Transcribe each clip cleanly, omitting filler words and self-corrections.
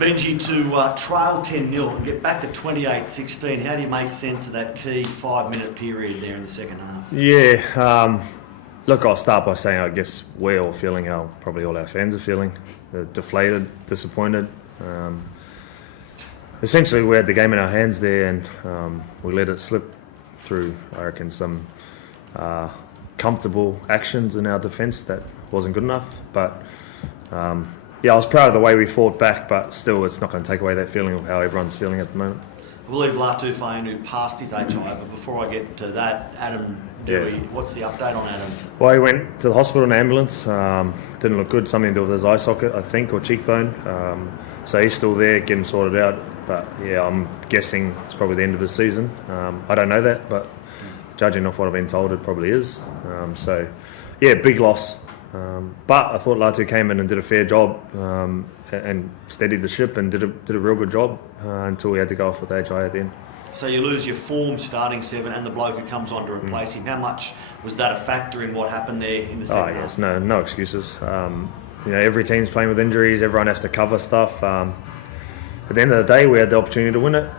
Benji, to trail 10-0 and get back to 28-16, how do you make sense of that key 5-minute period there in the second half? Yeah, look, I'll start by saying I guess we're all feeling how probably all our fans are feeling. They're deflated, disappointed. Essentially, we had the game in our hands there and we let it slip through, I reckon, some comfortable actions in our defence that wasn't good enough. But yeah, I was proud of the way we fought back, but still it's not going to take away that feeling of how everyone's feeling at the moment. I believe Latu Fainu passed his HI, but before I get to that, Adam Dewey, what's the update on Adam? Well, he went to the hospital in an ambulance, didn't look good, something to do with his eye socket, I think, or cheekbone. So he's still there, getting sorted out. But yeah, I'm guessing it's probably the end of the season. I don't know that, but judging off what I've been told, it probably is. So yeah, big loss. But I thought Latu came in and did a fair job and steadied the ship and did a real good job until we had to go off with HI at the end. So you lose your form starting 7 and the bloke who comes on to replace him. How much was that a factor in what happened there in the second half? Yes, no excuses. Every team's playing with injuries. Everyone has to cover stuff. At the end of the day, we had the opportunity to win it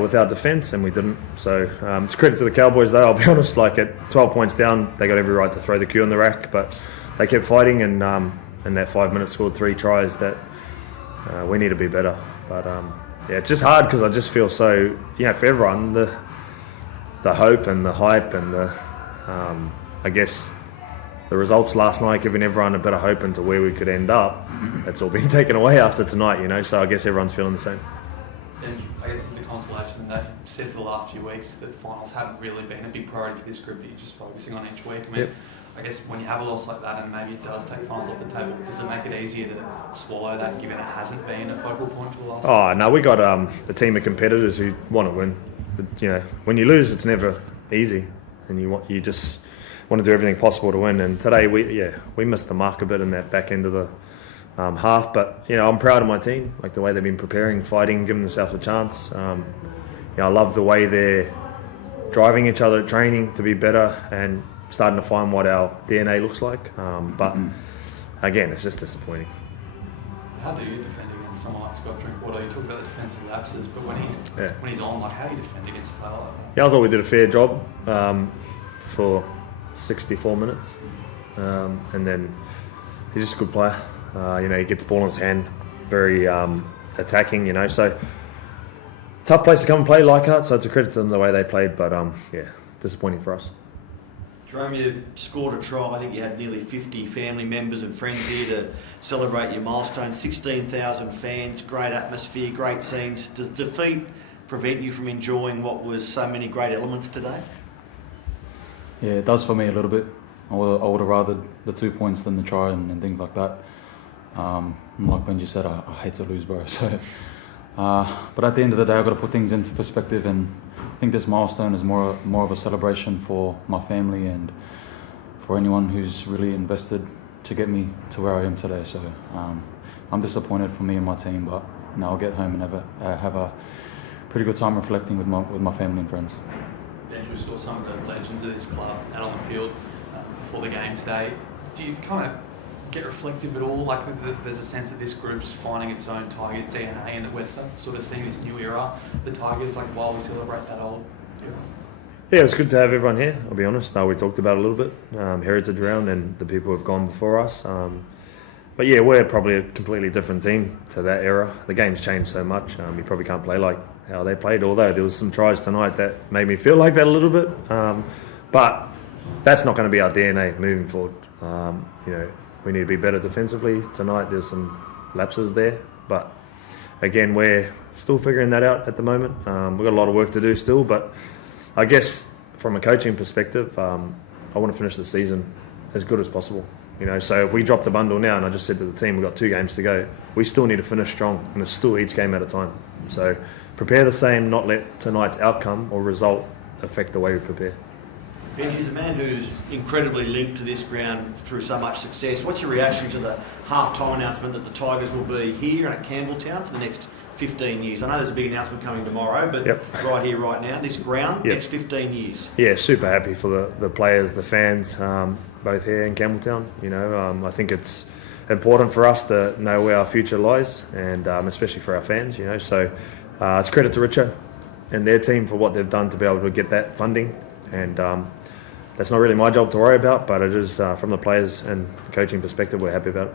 with our defence, and we didn't. So it's credit to the Cowboys, though. I'll be honest. Like at 12 points down, they got every right to throw the cue in the rack, but they kept fighting, and in that 5 minutes scored 3 tries. That we need to be better. But yeah, it's just hard because I just feel so. For everyone, the hope and the hype and the I guess the results last night giving everyone a bit of hope into where we could end up. That's all been taken away after tonight, So I guess everyone's feeling the same. And I guess it's a consolation that you've said for the last few weeks that finals haven't really been a big priority for this group, that you're just focusing on each week. I mean, I guess when you have a loss like that and maybe it does take finals off the table, does it make it easier to swallow that, given it hasn't been a focal point for the last? Oh no, we got a team of competitors who want to win. But, when you lose, it's never easy, and you just want to do everything possible to win. And today we missed the mark a bit in that back end of the half. But I'm proud of my team, like the way they've been preparing, fighting, giving themselves a chance. I love the way they're driving each other at training to be better and starting to find what our DNA looks like. But again, it's just disappointing. How do you defend against someone like Scott Drinkwater? You talk about the defensive lapses, but when he's on, how do you defend against a player like that? Yeah, I thought we did a fair job for 64 minutes, and then he's just a good player. He gets the ball in his hand, very attacking. So tough place to come and play, Leichhardt. So it's a credit to them the way they played, but disappointing for us. Jerome, you scored a try. I think you had nearly 50 family members and friends here to celebrate your milestone. 16,000 fans, great atmosphere, great scenes. Does defeat prevent you from enjoying what was so many great elements today? Yeah, it does for me a little bit. I would have rather the 2 points than the try and things like that. Like Benji said, I hate to lose, bro. So, but at the end of the day, I've got to put things into perspective, and I think this milestone is more of a celebration for my family and for anyone who's really invested to get me to where I am today. So I'm disappointed for me and my team, but now I'll get home and have a pretty good time reflecting with my family and friends. Benji, we saw some of the legends of this club out on the field before the game today. Do you kind of get reflective at all? Like there's a sense that this group's finding its own Tigers DNA and that we're sort of seeing this new era, the Tigers, like while we celebrate that old era. Yeah, it was good to have everyone here, I'll be honest. We talked about it a little bit, heritage round and the people who have gone before us. But yeah, we're probably a completely different team to that era. The game's changed so much. You probably can't play like how they played, although there was some tries tonight that made me feel like that a little bit. But that's not going to be our DNA moving forward. We need to be better defensively. Tonight there's some lapses there, but again, we're still figuring that out at the moment. We've got a lot of work to do still, but I guess from a coaching perspective, I want to finish the season as good as possible. So if we drop the bundle now, and I just said to the team, we've got 2 games to go, we still need to finish strong, and it's still each game at a time. So prepare the same, not let tonight's outcome or result affect the way we prepare. Benji's a man who's incredibly linked to this ground through so much success. What's your reaction to the half-time announcement that the Tigers will be here at Campbelltown for the next 15 years? I know there's a big announcement coming tomorrow, but right here, right now, this ground, next 15 years. Yeah, super happy for the players, the fans, both here in Campbelltown. I think it's important for us to know where our future lies, and especially for our fans, you know. So it's credit to Richo and their team for what they've done to be able to get that funding, and that's not really my job to worry about, but it is from the players and coaching perspective. We're happy about it.